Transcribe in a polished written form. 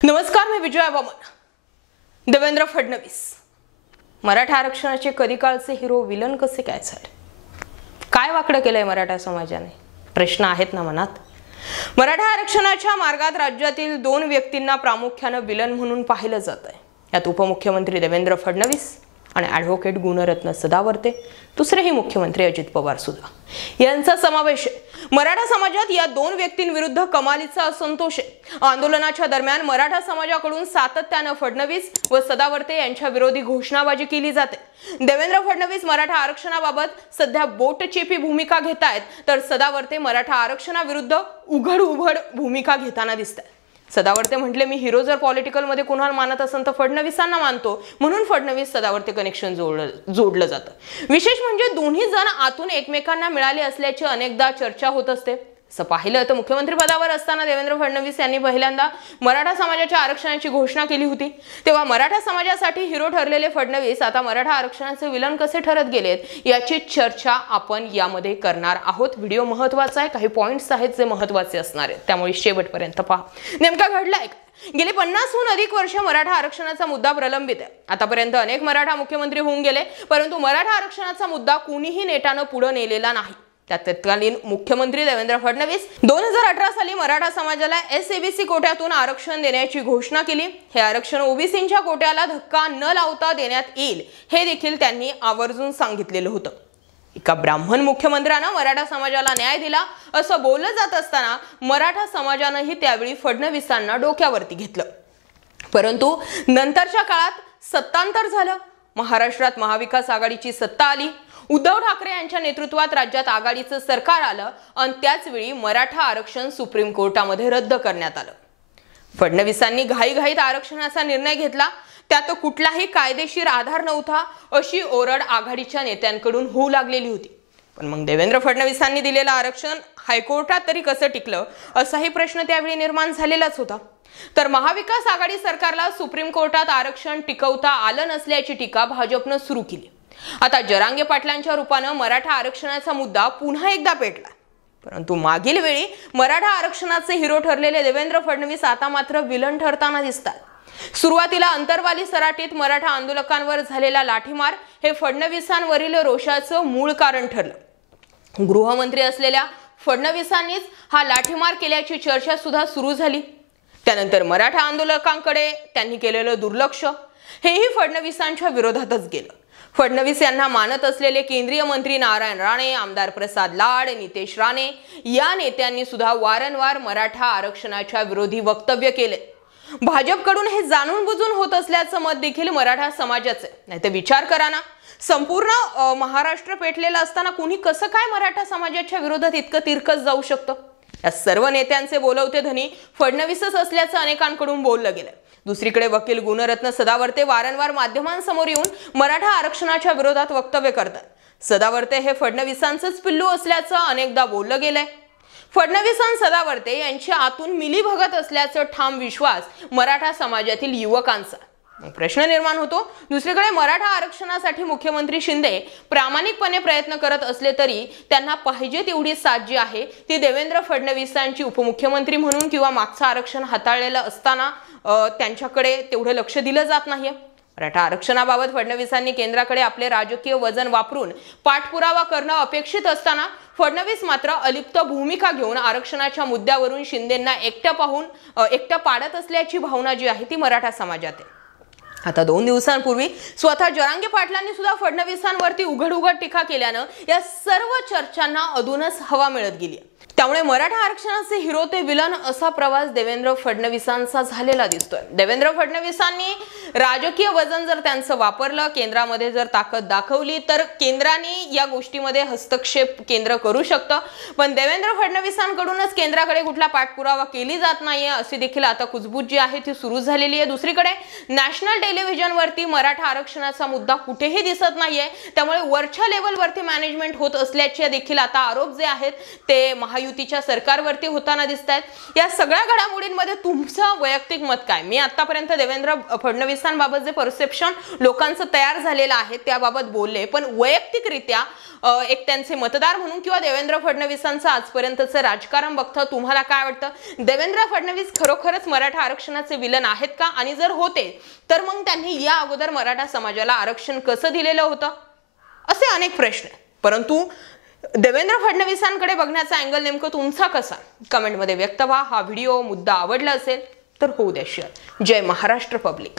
नमस्कार, मी विजया वामन। देवेंद्र फडणवीस मराठा आरक्षणाचे कधी काळचे हिरो विलन कसे काय झाले? काय वाकडं केलंय मराठा समाजाने? प्रश्न आहेत ना मनात। मराठा आरक्षणाच्या मार्गात राज्यातील दोन व्यक्तींना प्रामुख्याने विलन म्हणून पाहिलं जात आहे। यात उपमुख्यमंत्री देवेंद्र फडणवीस आणि ॲडव्होकेट गुणरत्न सदावर्ते, दुसरेही मुख्यमंत्री अजित पवार सुद्धा यांचा समावेश आहे। मराठा समाजात या दोन व्यक्तींविरुद्ध कमालीचा असंतोष आहे। आंदोलनाच्या दरम्यान मराठा समाजाकडून सातत्याने फडणवीस व सदावर्ते यांच्या विरोधी घोषणाबाजी केली जाते। देवेंद्र फडणवीस मराठा आरक्षणाबाबत सध्या बोटचेपी भूमिका घेत आहेत, तर सदावर्ते मराठा आरक्षणाविरुद्ध उघड भूमिका घेताना दिसतात। सदावर्ते म्हटले, मी हिरो जर पॉलिटिकल मध्ये कोणाला मानत असेल तर फडणवीसांना मानतो, म्हणून फडणवीस सदावर्ते कनेक्शन जोडलं जातं। विशेष म्हणजे दोन्ही जण आतून एकमेकांना मिळाले असल्याची अनेकदा चर्चा होत असते। असं पाहिलं तर मुख्यमंत्री पदावर असताना देवेंद्र फडणवीस यांनी पहिल्यांदा मराठा समाजाच्या आरक्षणाची घोषणा केली होती। तेव्हा मराठा समाजासाठी हिरो ठरलेले फडणवीस आता मराठा आरक्षणाचे विलन कसे ठरत गेलेत याची चर्चा आपण यामध्ये करणार आहोत। व्हिडिओ महत्त्वाचा आहे, काही पॉइंट्स आहेत जे महत्त्वाचे असणार आहेत, त्यामुळे शेवटपर्यंत पहा। नेमका घडलाय गेली 50हून अधिक वर्ष मराठा आरक्षणाचा मुद्दा प्रलंबित आहे। आतापर्यंत अनेक मराठा मुख्यमंत्री होऊन गेले, परंतु मराठा आरक्षणाचा मुद्दा कुणीही नेटानं पुढे नेलेला नाही। त्यात तत्कालीन मुख्यमंत्री देवेंद्र फडणवीस 2018 साली मराठा समाजाला SABC कोट्यातून आरक्षण देण्याची घोषणा केली। हे आरक्षण ओबीसींच्या कोट्याला धक्का न लावता देण्यात येईल हे देखील त्यांनी आवर्जून सांगितलेलं होतं। एका ब्राह्मण मुख्यमंत्र्यानं मराठा समाजाला न्याय दिला असं बोललं जात असताना मराठा समाजानंही त्यावेळी फडणवीसांना डोक्यावरती घेतलं। परंतु नंतरच्या काळात सत्तांतर झालं, महाराष्ट्रात महाविकास आघाडीची सत्ता आली, उद्धव ठाकरे यांच्या नेतृत्वात राज्यात आघाडीचं सरकार आलं आणि त्याच वेळी मराठा आरक्षण सुप्रीम कोर्टामध्ये रद्द करण्यात आलं। फडणवीसांनी घाईघाईत आरक्षणाचा निर्णय घेतला, त्यात कुठलाही कायदेशीर आधार नव्हता अशी ओरड आघाडीच्या नेत्यांकडून होऊ लागलेली होती। पण मग देवेंद्र फडणवीसांनी दिलेलं आरक्षण हायकोर्टात तरी कसं टिकलं असाही प्रश्न त्यावेळी निर्माण झालेलाच होता। तर महाविकास आघाडी सरकारला सुप्रीम कोर्टात आरक्षण टिकवता आलं नसल्याची टीका भाजपनं सुरू केली। आता जरांगे पाटलांच्या रूपानं मराठा आरक्षणाचा मुद्दा पुन्हा एकदा पेटला, परंतु मागील वेळी मराठा आरक्षणाचे हिरो ठरलेले देवेंद्र फडणवीस आता मात्र विलन ठरताना दिसतात। सुरुवातीला अंतरवाली सराटीत मराठा आंदोलकांवर झालेला लाठीमार हे फडणवीसांवरील रोषाचं मूळ कारण ठरलं। गृहमंत्री असलेल्या फडणवीसांनीच हा लाठीमार केल्याची चर्चा सुद्धा सुरू झाली। त्यानंतर मराठा आंदोलकांकडे त्यांनी केलेलं दुर्लक्ष हेही फडणवीसांच्या विरोधातच गेलं। फडणवीस यांना मानत असलेले केंद्रीय मंत्री नारायण राणे, आमदार प्रसाद लाड, नितेश राणे या नेत्यांनी सुद्धा वारंवार मराठा आरक्षणाच्या विरोधी वक्तव्य केले। भाजपकडून हे जाणून बुजून होत असल्याचं मत देखील मराठा समाजाचे। नाहीतर विचार करा ना, संपूर्ण महाराष्ट्र पेटलेला असताना कुणी कसं काय मराठा समाजाच्या विरोधात इतकं तिरकस जाऊ शकतं? या सर्व नेत्यांचे बोलवते धनी फडणवीसच असल्याचं अनेकांकडून बोललं गेलं। दुसरीकडे वकील गुणरत्न सदावर्ते वारंवार माध्यमांसमोर येऊन मराठा आरक्षणाच्या विरोधात वक्तव्य करतात। सदावर्ते हे फडणवीसांचंच पिल्लू असल्याचं अनेकदा बोललं गेलंय। फडणवीस आणि सदावर्ते यांची आतून मिलीभगत असल्याचं ठाम विश्वास मराठा समाजातील युवकांचा। प्रश्न निर्माण होतो, दुसरीकडे मराठा आरक्षणासाठी मुख्यमंत्री शिंदे प्रामाणिकपणे प्रयत्न करत असले तरी त्यांना पाहिजे तेवढी साथ जी आहे ती देवेंद्र फडणवीसांची उपमुख्यमंत्री म्हणून किंवा मागचं आरक्षण हाताळलेलं असताना त्यांच्याकडे तेवढं लक्ष दिलं जात नाहीये। मराठा आरक्षणाबाबत फडणवीसांनी केंद्राकडे आपले राजकीय वजन वापरून पाठपुरावा करणं अपेक्षित असताना फडणवीस मात्र अलिप्त भूमिका घेऊन आरक्षणाच्या मुद्द्यावरून शिंदेंना एकटं पाडत असल्याची भावना जी आहे ती मराठा समाजात आहे। आता 2 दिवसांपूर्वी स्वतः जरांगे पाटलांनी सुद्धा फडणवीसांवरती उघड टीका केल्यानं या सर्व चर्चांना अधूनच हवा मिळत गेली। त्यामुळे मराठा आरक्षणाचे हिरो ते विलन असा प्रवास देवेंद्र फडणवीसांचा झालेला दिसतोय। देवेंद्र फडणवीसांनी राजकीय वजन जर त्यांचं वापरलं, केंद्रामध्ये जर ताकद दाखवली तर केंद्राने या गोष्टीमध्ये हस्तक्षेप केंद्र करू शकतं। पण देवेंद्र फडणवीसांकडूनच केंद्राकडे कुठला पाठपुरावा केली जात नाहीये अशी देखील आता कुजबूज जी आहे ती सुरू झालेली आहे। दुसरीकडे नॅशनल टेलिव्हिजनवरती मराठा आरक्षणाचा मुद्दा कुठेही दिसत नाहीये, त्यामुळे वरच्या लेवलवरती मॅनेजमेंट होत असल्याचे देखील आता आरोप जे आहेत ते महायुतीच्या सरकारवरती होताना दिसत आहेत। या सगळ्या घडामोडींमध्ये तुमचं वैयक्तिक मत काय? मी आतापर्यंत देवेंद्र फडणवीसांबाबत जे परसेप्शन लोकांचं तयार झालेलं आहे त्याबाबत बोलले, पण वैयक्तिकरित्या एक त्यांचे मतदार म्हणून किंवा देवेंद्र फडणवीसांचं आजपर्यंतचं राजकारण बघता तुम्हाला काय वाटतं? देवेंद्र फडणवीस खरोखरच मराठा आरक्षणाचे विलन आहेत का? आणि जर होते तर मग त्यांनी या अगोदर मराठा समाजाला आरक्षण कसं दिलेलं होतं? असे अनेक प्रश्न आहेत, परंतु देवेंद्र फडणवीसांकडे बघण्याचा अँगल नेमकं तुमचा कसा? कमेंटमध्ये व्यक्त व्हा। हा व्हिडिओ मुद्दा आवडला असेल तर होऊ द्या शेअर। जय महाराष्ट्र पब्लिक।